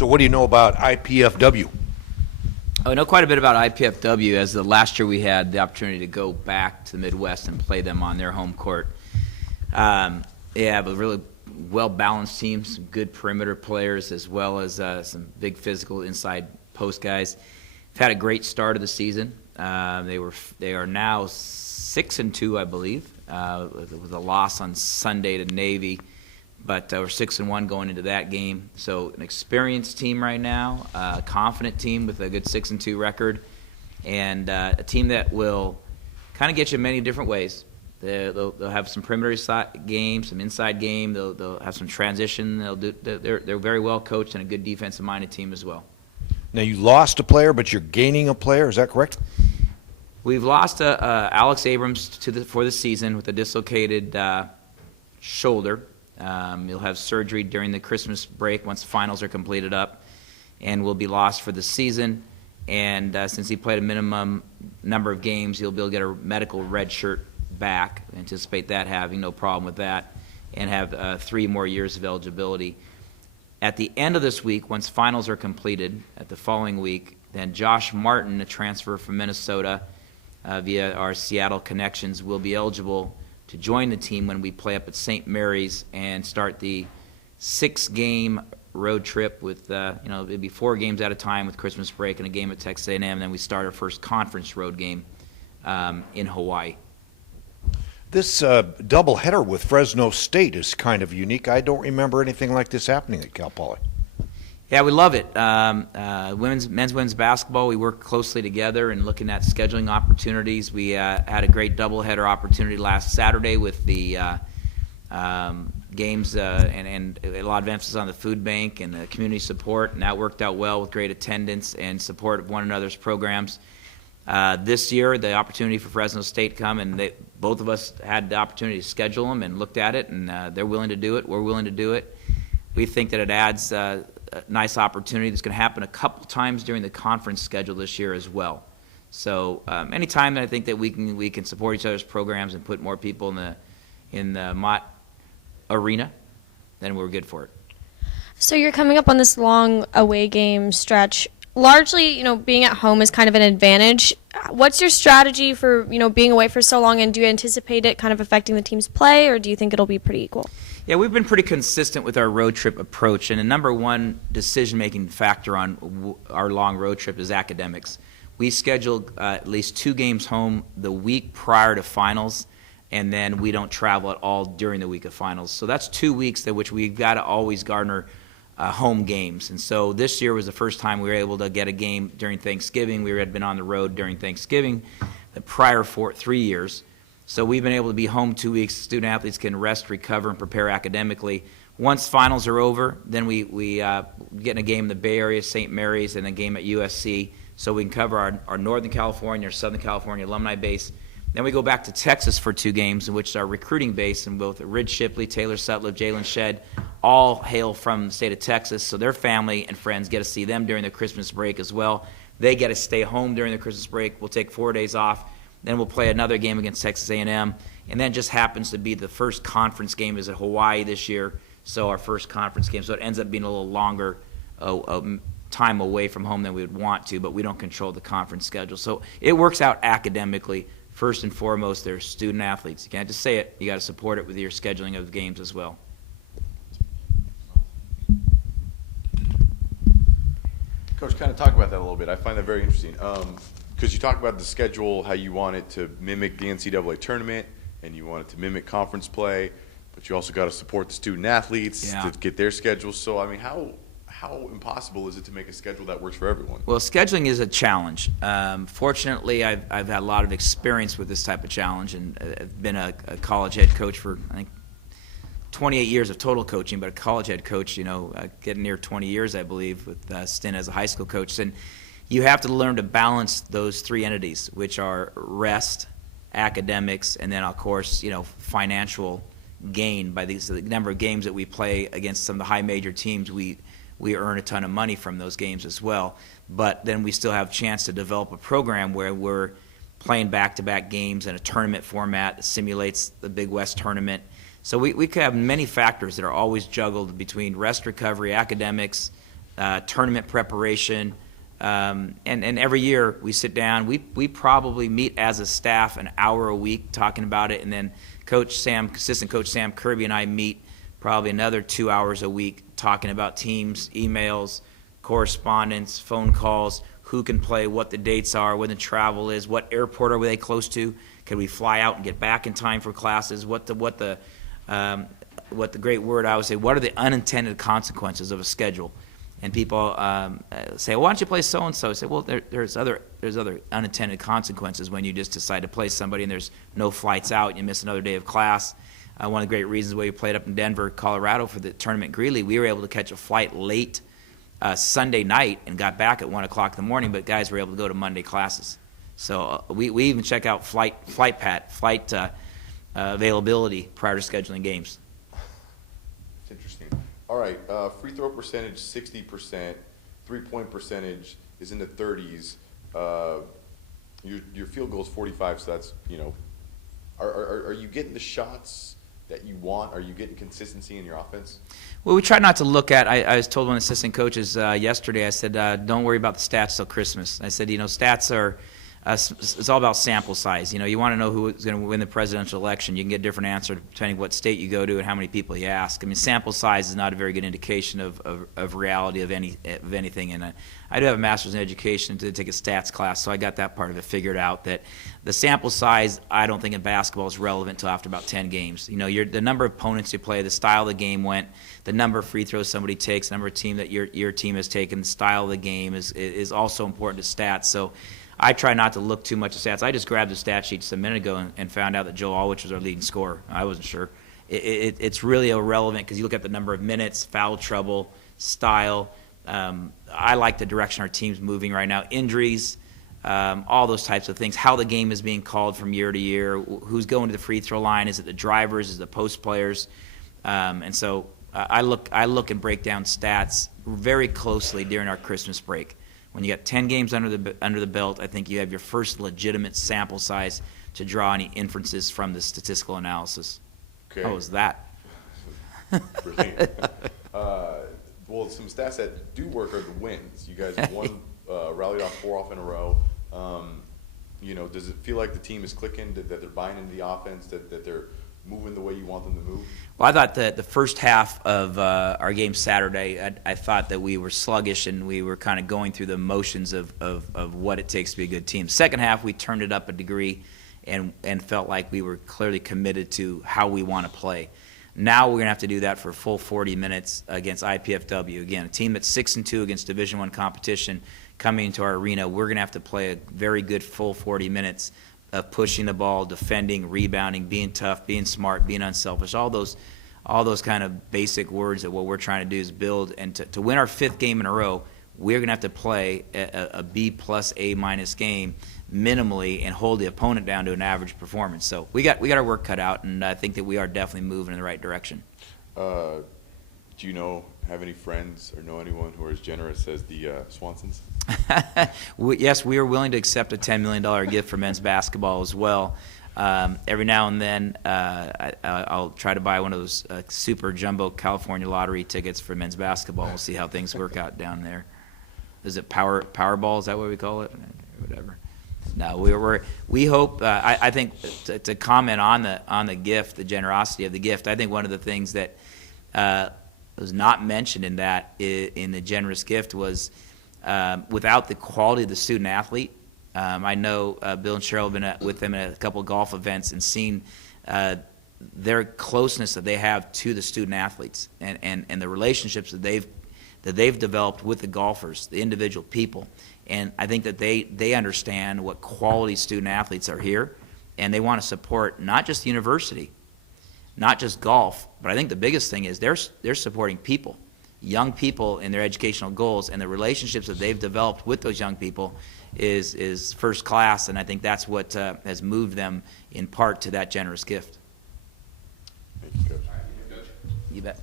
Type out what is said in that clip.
So what do you know about IPFW? I know quite a bit about IPFW, as the last year we had the opportunity to go back to the Midwest and play them on their home court. They have a really well-balanced team, some good perimeter players, as well as some big physical inside post guys. They've had a great start of the season. They are now 6-2, I believe, with a loss on Sunday to Navy. But we're 6-1 going into that game. So an experienced team right now, a confident team with a good 6-2 record, and a team that will kind of get you many different ways. They'll have some perimeter game, some inside game. They'll have some transition. They're very well coached and a good defensive-minded team as well. Now, you lost a player, but you're gaining a player. Is that correct? We've lost Alex Abrams for the season with a dislocated shoulder. He'll have surgery during the Christmas break once the finals are completed up, and will be lost for the season. And since he played a minimum number of games, he'll be able to get a medical red shirt back. I anticipate that having no problem with that, and have 3 more years of eligibility. At the end of this week, once finals are completed, at the following week, then Josh Martin, a transfer from Minnesota via our Seattle connections, will be eligible to join the team when we play up at St. Mary's and start the 6-game road trip with, it'll be 4 games at a time with Christmas break and a game at Texas A&M, and then we start our first conference road game in Hawaii. This doubleheader with Fresno State is kind of unique. I don't remember anything like this happening at Cal Poly. Yeah, we love it. Men's basketball, we work closely together and looking at scheduling opportunities. We had a great doubleheader opportunity last Saturday with the games and a lot of emphasis on the food bank and the community support, and that worked out well with great attendance and support of one another's programs. This year, the opportunity for Fresno State come, and both of us had the opportunity to schedule them and looked at it, and they're willing to do it. We're willing to do it. We think that it adds a nice opportunity that's going to happen a couple times during the conference schedule this year as well. So anytime that I think that we can support each other's programs and put more people in the Mott arena, then we're good for it. So you're coming up on this long away game stretch. Largely, being at home is kind of an advantage. What's your strategy for, being away for so long, and do you anticipate it kind of affecting the team's play, or do you think it'll be pretty equal? Yeah, we've been pretty consistent with our road trip approach, and the number one decision-making factor on our long road trip is academics. We schedule at least 2 games home the week prior to finals, and then we don't travel at all during the week of finals. So that's 2 weeks in which we've got to always garner home games. And so this year was the first time we were able to get a game during Thanksgiving. We had been on the road during Thanksgiving the prior 3 years. So we've been able to be home 2 weeks. Student athletes can rest, recover, and prepare academically. Once finals are over, then we get in a game in the Bay Area, St. Mary's, and a game at USC, so we can cover our Northern California or Southern California alumni base. Then we go back to Texas for 2 games, in which our recruiting base, and both Ridge Shipley, Taylor Sutliff, Jalen Shedd, all hail from the state of Texas, so their family and friends get to see them during the Christmas break as well. They get to stay home during the Christmas break. We'll take 4 days off. Then we'll play another game against Texas A&M, and then just happens to be the first conference game is at Hawaii this year, so our first conference game. So it ends up being a little longer time away from home than we would want to, but we don't control the conference schedule. So it works out academically. First and foremost, they're student athletes. You can't just say it. You got to support it with your scheduling of games as well. Coach, kind of talk about that a little bit. I find that very interesting. Because you talk about the schedule, how you want it to mimic the NCAA tournament, and you want it to mimic conference play, but you also got to support the student athletes to get their schedules. So, I mean, how impossible is it to make a schedule that works for everyone? Well, scheduling is a challenge. Fortunately, I've had a lot of experience with this type of challenge, and I've been a college head coach for, I think, 28 years of total coaching, but a college head coach, getting near 20 years, I believe, with a stint as a high school coach. And you have to learn to balance those 3 entities, which are rest, academics, and then, of course, financial gain. By the number of games that we play against some of the high major teams, we earn a ton of money from those games as well. But then we still have a chance to develop a program where we're playing back-to-back games in a tournament format that simulates the Big West tournament. So we could have many factors that are always juggled between rest, recovery, academics, tournament preparation. And every year we sit down, we probably meet as a staff an hour a week talking about it, and then assistant coach Sam Kirby and I meet probably another 2 hours a week talking about teams, emails, correspondence, phone calls, who can play, what the dates are, when the travel is, what airport are they close to, can we fly out and get back in time for classes, what the great word I would say, what are the unintended consequences of a schedule? And people say, well, why don't you play so-and-so? I say, well, there's other unintended consequences when you just decide to play somebody and there's no flights out and you miss another day of class. One of the great reasons why we played up in Denver, Colorado for the tournament Greeley, we were able to catch a flight late Sunday night and got back at 1 o'clock in the morning, but guys were able to go to Monday classes. So we even check out flight availability prior to scheduling games. It's interesting. All right, free throw percentage 60%, 3-point percentage is in the 30s. Your field goal is 45, so that's, are you getting the shots that you want? Are you getting consistency in your offense? Well, we try not to look at, I was told one of the assistant coaches yesterday, I said, don't worry about the stats till Christmas. I said, stats are, it's all about sample size. You want to know who's going to win the presidential election. You can get a different answer depending what state you go to and how many people you ask. I mean, sample size is not a very good indication of reality of anything. And I do have a master's in education, to take a stats class, so I got that part of it figured out, that the sample size, I don't think in basketball is relevant until after about 10 games. The number of opponents you play, the style of the game went, the number of free throws somebody takes, the number of team that your team has taken, the style of the game is also important to stats. So I try not to look too much at stats. I just grabbed the stat sheet just a minute ago and found out that Joe Alwich was our leading scorer. I wasn't sure. It's really irrelevant because you look at the number of minutes, foul trouble, style. I like the direction our team's moving right now. Injuries, all those types of things. How the game is being called from year to year. Who's going to the free throw line? Is it the drivers? Is it the post players? And so I look and break down stats very closely during our Christmas break. When you got 10 games under the belt, I think you have your first legitimate sample size to draw any inferences from the statistical analysis. Okay. How was that? Brilliant. Well, some stats that do work are the wins. You guys have won, rallied off 4 off in a row. Does it feel like the team is clicking, that they're buying into the offense, that they're moving the way you want them to move? Well, I thought that the first half of our game Saturday, I thought that we were sluggish and we were kind of going through the motions of what it takes to be a good team. Second half, we turned it up a degree and felt like we were clearly committed to how we want to play. Now we're going to have to do that for a full 40 minutes against IPFW. Again, a team that's 6-2 against Division I competition coming into our arena. We're going to have to play a very good full 40 minutes of pushing the ball, defending, rebounding, being tough, being smart, being unselfish, all those kind of basic words that what we're trying to do is build. And to win our 5th game in a row, we're going to have to play a B plus A minus game minimally and hold the opponent down to an average performance. So we got our work cut out, and I think that we are definitely moving in the right direction. Do you have any friends or know anyone who are as generous as the Swansons? Yes, we are willing to accept a $10 million gift for men's basketball as well. Every now and then, I'll try to buy one of those super jumbo California lottery tickets for men's basketball. We'll see how things work out down there. Is it Powerball? Is that what we call it? Whatever. No, we hope. I think to comment on the gift, the generosity of the gift. I think one of the things that was not mentioned in the generous gift was without the quality of the student athlete. I know Bill and Cheryl have been with them at a couple of golf events and seen their closeness that they have to the student athletes and the relationships that they've developed with the golfers, the individual people. And I think that they understand what quality student athletes are here, and they want to support not just the university, not just golf, but I think the biggest thing is they're supporting people, young people in their educational goals, and the relationships that they've developed with those young people is first class, and I think that's what has moved them in part to that generous gift. Thank you, Coach. You bet.